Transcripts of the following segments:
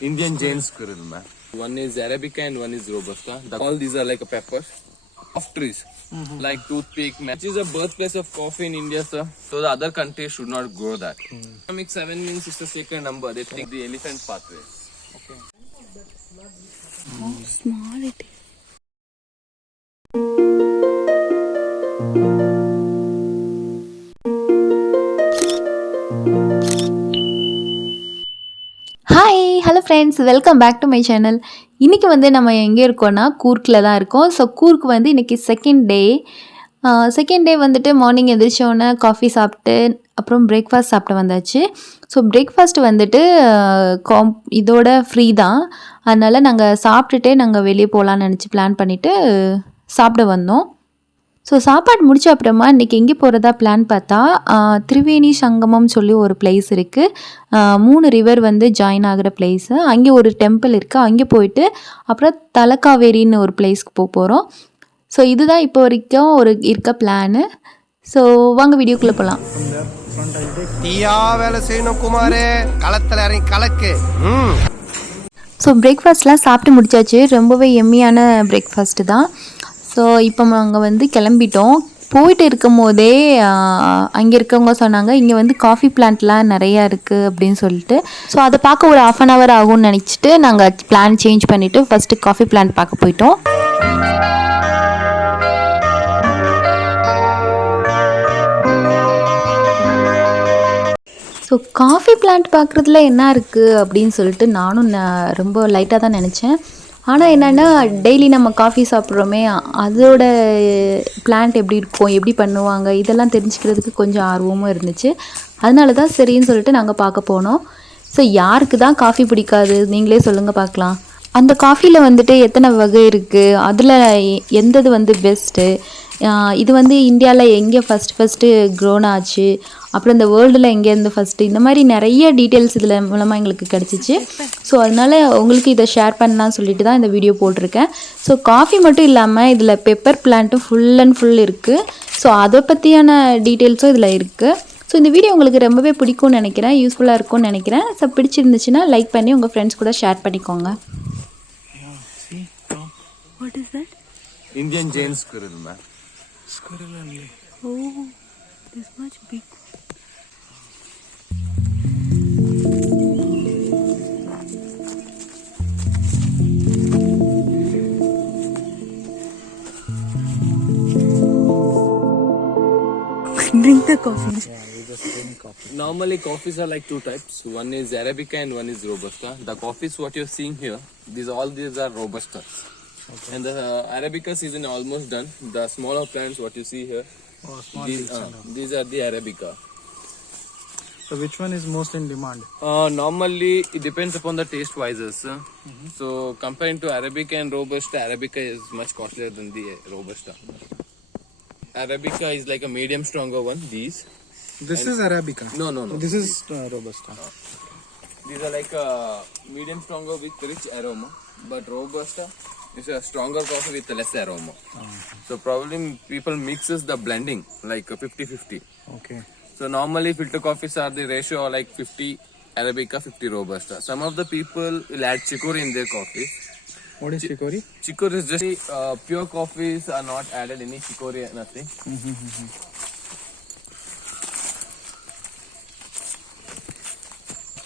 Indian Jain squirrel, man. One is Arabica and one is Robusta. All these are like a pepper of trees, like toothpick, which is a birthplace of coffee in India, sir. So the other countries should not grow that. Economic 7 means it's a sacred number. They take the elephant pathway. Okay. How small it is. Hi hello friends, welcome back to my channel. இன்றைக்கி வந்து நம்ம எங்கே இருக்கோன்னா கூர்க்கில் தான் இருக்கோம். So கூர்க்கு வந்து இன்றைக்கி second day வந்துட்டு morning எந்திரிச்சோன்னே coffee சாப்பிட்டு அப்புறம் பிரேக்ஃபாஸ்ட் சாப்பிட்டு வந்தாச்சு. ஸோ பிரேக்ஃபாஸ்ட் வந்துட்டு இதோட ஃப்ரீ தான். அதனால் நாங்கள் சாப்பிட்டுட்டே நாங்கள் வெளியே போகலான்னு நினச்சி பிளான் பண்ணிவிட்டு சாப்பிட வந்தோம். ஸோ சாப்பாடு முடிச்ச அப்புறமா இன்றைக்கி எங்கே போகிறதா பிளான் பார்த்தா திரிவேணி சங்கமம் சொல்லி ஒரு பிளேஸ் இருக்குது. 3 ரிவர் வந்து ஜாயின் ஆகிற பிளேஸு. அங்கே ஒரு டெம்பிள் இருக்குது. அங்கே போயிட்டு அப்புறம் தலக்காவேரின்னு ஒரு பிளேஸ்க்கு போகிறோம். ஸோ இதுதான் இப்போ வரைக்கும் இருக்க பிளானு. ஸோ வாங்க வீடியோக்குள்ளே போகலாம். வேலை செய்யணும் குமாரே, களத்தில் இறங்கி கலக்கு. ஸோ பிரேக்ஃபாஸ்ட்லாம் சாப்பிட்டு முடிச்சாச்சு. ரொம்பவே எம்மியான பிரேக்ஃபாஸ்ட்டு தான். ஸோ இப்போ நாங்கள் வந்து கிளம்பிட்டோம். போயிட்டு இருக்கும் போதே அங்கே இருக்கவங்க சொன்னாங்க இங்கே வந்து காஃபி பிளான்ட்லாம் நிறையா இருக்குது அப்படின்னு சொல்லிட்டு. ஸோ அதை பார்க்க ஒரு 1/2 hour ஆகும்னு நினச்சிட்டு நாங்கள் பிளான் சேஞ்ச் பண்ணிவிட்டு ஃபஸ்ட்டு காஃபி பிளான்ட் பார்க்க போயிட்டோம். ஸோ காஃபி பிளான்ட் பார்க்குறதுல என்ன இருக்குது அப்படின்னு சொல்லிட்டு நானும் ரொம்ப லைட்டாக தான் நினச்சேன். ஆனால் என்னென்னா டெய்லி நம்ம காஃபி சாப்பிட்றோமே, அதோட பிளான்ட் எப்படி இருக்கும், எப்படி பண்ணுவாங்க, இதெல்லாம் தெரிஞ்சுக்கிறதுக்கு கொஞ்சம் ஆர்வமும் இருந்துச்சு. அதனால தான் சரின்னு சொல்லிட்டு நாங்கள் பார்க்க போனோம். ஸோ யாருக்கு தான் காஃபி பிடிக்காது, நீங்களே சொல்லுங்கள் பார்க்கலாம். அந்த காஃபியில் வந்துட்டு எத்தனை வகை இருக்குது, அதில் எந்தது வந்து பெஸ்ட்டு, இது வந்து இந்தியாவில் எங்கே ஃபஸ்ட்டு க்ரோன் ஆச்சு, அப்புறம் இந்த வேர்ல்டில் எங்கேருந்து ஃபஸ்ட்டு, இந்த மாதிரி நிறைய டீட்டெயில்ஸ் இதில் மூலமாக எங்களுக்கு கிடச்சிச்சு. ஸோ அதனால் உங்களுக்கு இதை ஷேர் பண்ணலான்னு சொல்லிட்டு தான் இந்த வீடியோ போட்டிருக்கேன். ஸோ காஃபி மட்டும் இல்லாமல் இதில் பெப்பர் பிளான்ட்டும் ஃபுல் அண்ட் ஃபுல் இருக்குது. ஸோ அதை பற்றியான டீட்டெயில்ஸும் இதில் இருக்குது. ஸோ இந்த வீடியோ உங்களுக்கு ரொம்பவே பிடிக்கும்னு நினைக்கிறேன், யூஸ்ஃபுல்லாக இருக்கும்னு நினைக்கிறேன். ஸோ பிடிச்சிருந்துச்சுன்னா லைக் பண்ணி உங்கள் ஃப்ரெண்ட்ஸ் கூட ஷேர் பண்ணிக்கோங்க. What is that? Indian Jain squirrel, man. Squirrel only. Oh, this much big. Drink the coffee. Normally coffees are like 2 types. One is Arabica and one is Robusta. The coffees what you're seeing here, all these are Robusta. Okay. And the Arabica season almost done. The smaller plants what you see here, these are the Arabica. So which one is most in demand? Normally it depends upon the taste wises. So comparing to Arabica and Robusta, Arabica is much costlier than the Robusta. Arabica is like a medium stronger one. This is Arabica. No. This is Robusta. These are like a medium stronger with rich aroma, but Robusta is a stronger coffee with less aroma. So probably people mixes the blending like 50-50. Okay. So normally filter coffees are the ratio like 50 Arabica, 50 Robusta. Some of the people will add chicory in their coffee. What is chicory? Chicory is just pure coffees are not added any chicory, nothing.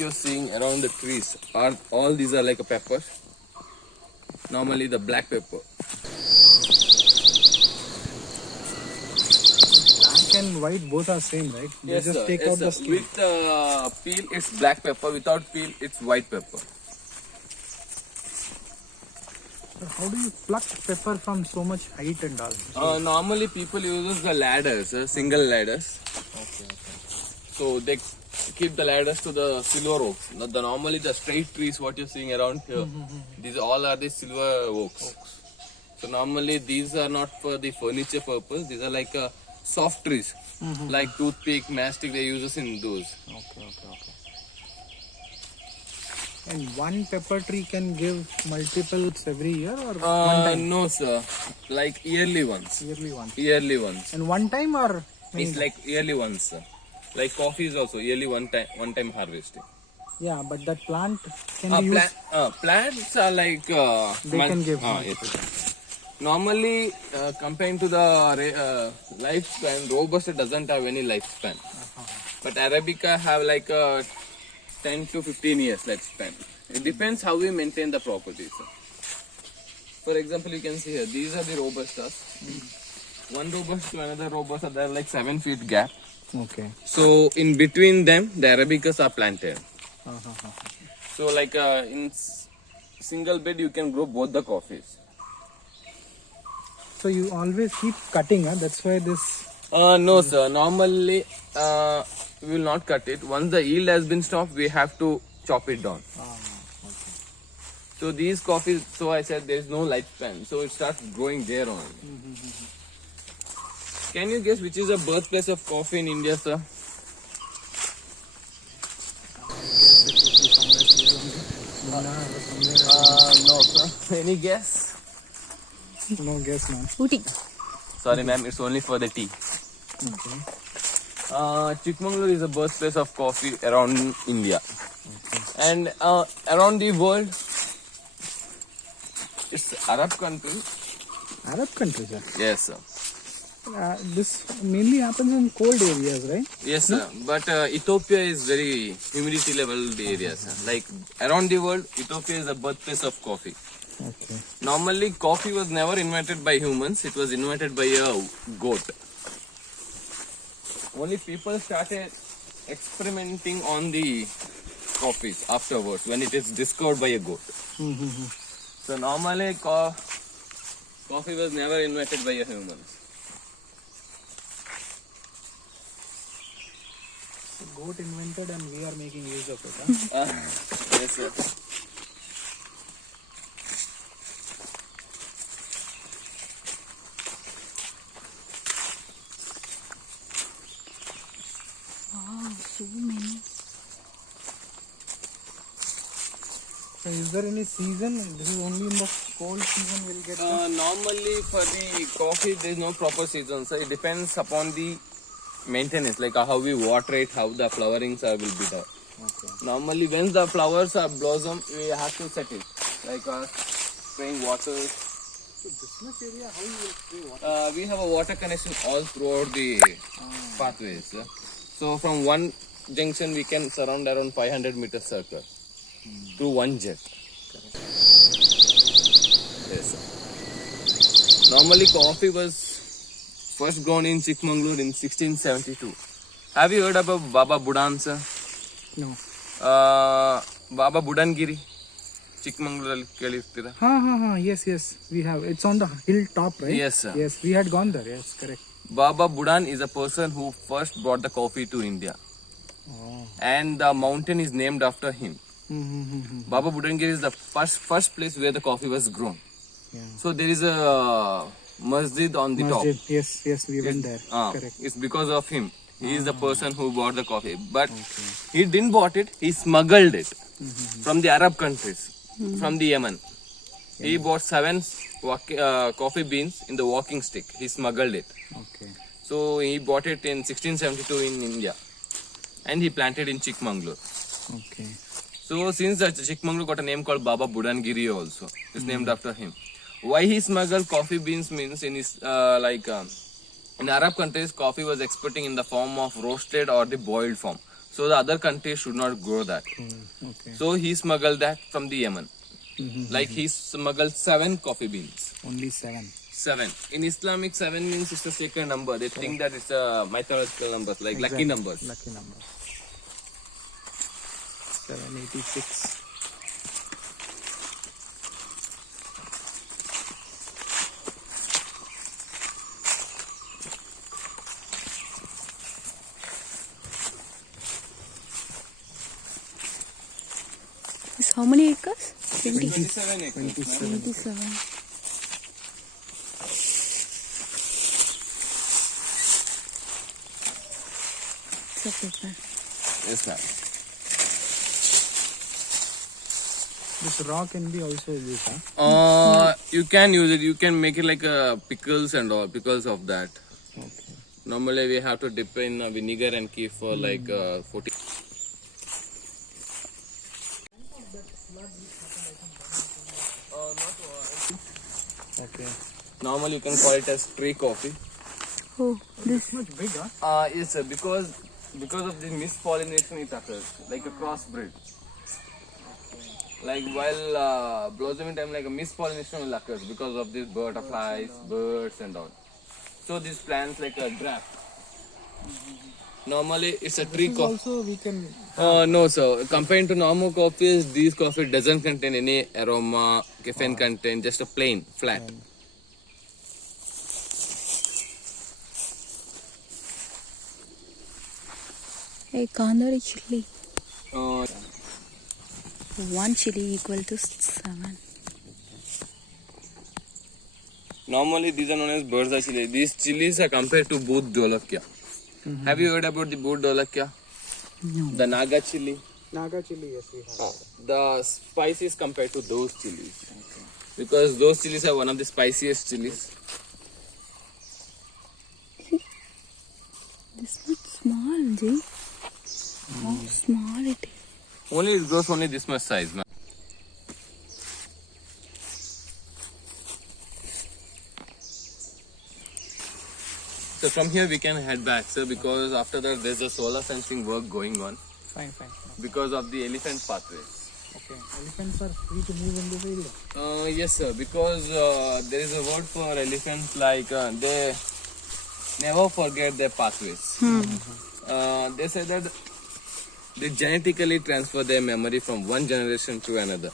You're seeing around the trees are all these are like a peppers. Normally the black pepper. Black and white both are same, right? Yes, they just sir. take Yes, out sir. the skin. With peel it's black pepper. Without peel it's white pepper. How do you pluck pepper from so much height and all? Normally people uses the ladders, single ladders. Okay. So they keep the ladders to the silver oaks. Normally the straight trees what you're seeing around here, these all are the silver oaks. So normally these are not for the furniture purpose. These are like soft trees, like toothpick, mastic. They use in those. Okay. And one pepper tree can give multiples every year or one time? No, sir. Like yearly ones. Yearly once. And one time or? It's like yearly ones, sir. Like coffee is also yearly one time harvesting. Yeah, but that plant can be used. Plants are like They can give yes. Normally, comparing to the lifespan, Robusta doesn't have any lifespan. But Arabica have like a 10 to 15 years lifespan. It depends how we maintain the properties. For example, you can see here, these are the Robustas. One Robusta to another Robusta, there are like 7 feet gap. Okay. So in between them, the Arabicas are planted. So like in single bed, you can grow both the coffees. So you always keep cutting, huh? That's why this. No sir, normally we will not cut it. Once the yield has been stopped, we have to chop it down. So these coffees, so I said there is no lifespan, so it starts growing there only. Can you guess which is the birthplace of coffee in India, sir? No sir. Any guess? No guess, man. Ooty. Sorry ma'am, it's only for the tea. Okay. Chikmagalur is the birthplace of coffee around India. And around the world, it's Arab country. Arab countries, sir. Yes sir. This mainly happens in cold areas, right? Yes sir. But Ethiopia is very humidity level area sir. Like around the world, Ethiopia is the birthplace of coffee. Okay. Normally, coffee was never invented by humans. It was invented by a goat. Only people started experimenting on the coffees afterwards when it is discovered by a goat. So normally, coffee was never invented by a humans. Goat invented and we are making use of it, huh? Yes sir. So many. So is there any season? This is only in the cold season we'll get this? Normally for the coffee there is no proper season, so it depends upon the maintenance, like how we water it, how the flowerings will be there. Okay. Normally when the flowers are blossom, we have to set it, like spraying water. So this much area, how you will spray water? We have a water connection all throughout the pathways. So from one junction we can surround around 500 meter circle through one jet. Yes sir. Normally coffee was first grown in Chikmagalur in 1672. Have you heard about Baba Budan, sir? No. Baba Budangiri, Chikmagalur kelirtira. Yes, we have. It's on the hilltop, right? Yes, sir. Yes, we had gone there. Yes, correct. Baba Budan is a person who first brought the coffee to India, and the mountain is named after him. Baba Budangiri is the first place where the coffee was grown. Yeah. So there is a masjid on the top. Masjid. Yes, we went there. Correct. It's because of him. He is the person who bought the coffee. But he didn't bought it, he smuggled it from the Arab countries, from the Yemen. He bought 7 coffee beans in the walking stick. He smuggled it. Okay. So he bought it in 1672 in India. And he planted in Chikmagalur. Okay. So since that Chikmagalur got a name called Baba Budangiri also. It's named after him. Why he smuggled coffee beans means in his in Arab countries coffee was exporting in the form of roasted or the boiled form. So the other countries should not grow that. Okay. So he smuggled that from the Yemen. Like he smuggled 7 coffee beans. Only 7. 7. In Islamic 7 means it's a sacred number. They think that it's a mythological number, like lucky numbers. Lucky numbers. 786. This how many acres? 27 acres. 27. It's a paper. Yes, ma'am. This raw can be also used, huh? You can use it. You can make it like pickles and all. Pickles of that. Okay. Normally we have to dip in vinegar and keep for like 40. Okay. Normally you can call it as tree coffee. Oh, this. Much big, huh? Yes, sir. Because of the mispollination it occurs, like a crossbreed. Like while blossoming time, like a mispollination will occur because of these butterflies, birds, and all. So these plants like a draft. Normally it's a tree coffee. Also, we can. No, sir. Compared to normal coffees, this coffee doesn't contain any aroma, caffeine content, just a plain, flat. Hey, Kandari chili. Uh, 1 chili equal to 7. Normally these are known as Burza chili. These chilies are compared to Bhut Jolakya. Have you heard about the Bhut Jolakya? No. The Naga chili. Naga chili, yes, we have. The spice is compared to those chilies. Okay. Because those chilies are one of the spiciest chilies. This much small, Jay. How small it is. Only it grows only this much size, man. So from here we can head back, sir, because after that there's a solar fencing work going on Fine, fine. because of the elephant pathways. Okay. Elephants are free to move in the field. Yes, sir, because there is a word for elephants like they never forget their pathways. They say that they genetically transfer their memory from one generation to another.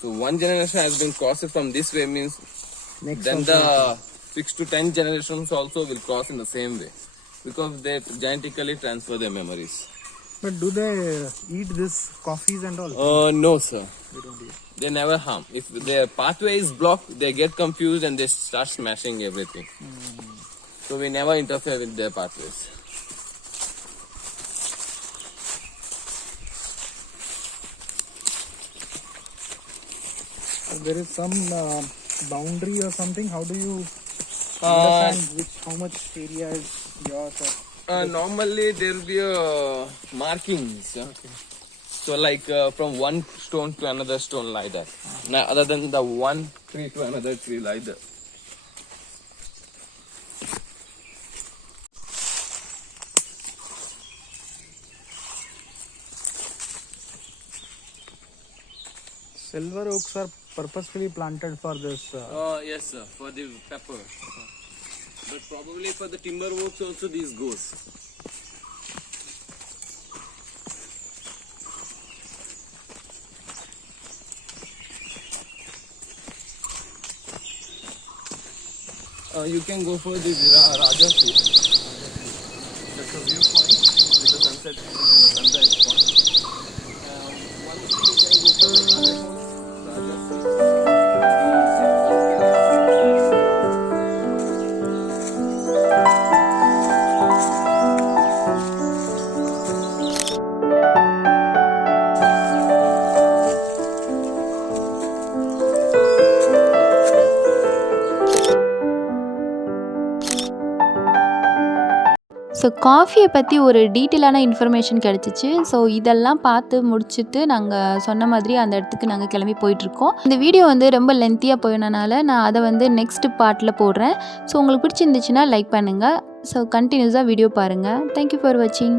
So one generation has been crossed from this way means then the 6 to 10 generations also will cross in the same way because they genetically transfer their memories. But do they eat this coffees and all? No, sir. They don't eat. They never harm. If their pathway is blocked, they get confused and they start smashing everything. So we never interfere with their pathways. So there is some boundary or something. How do you understand how much area is yours? Normally there will be markings. Okay. So like from one stone to another stone like that. Now, other than the one tree to another tree like that. Silver oaks are purposefully planted for this. Yes, sir, for the pepper. But probably for the timber works also this goes. You can go for the Raja Tree. That's a viewpoint with the sunset and the sunrise point. One thing you can go for the Raja Tree. So காஃபியை பற்றி ஒரு டீட்டெயிலான information கிடச்சிச்சு. So இதெல்லாம் பார்த்து முடிச்சுட்டு நாங்கள் சொன்ன மாதிரி அந்த இடத்துக்கு நாங்கள் கிளம்பி போயிட்டுருக்கோம். இந்த வீடியோ வந்து ரொம்ப லென்த்தியாக போயினனால நான் அதை வந்து நெக்ஸ்ட் பார்ட்டில் போடுறேன். ஸோ உங்களுக்கு பிடிச்சிருந்துச்சுன்னா லைக் பண்ணுங்கள். ஸோ கண்டினியூஸாக வீடியோ பாருங்கள். தேங்க்யூ ஃபார் வாட்சிங்.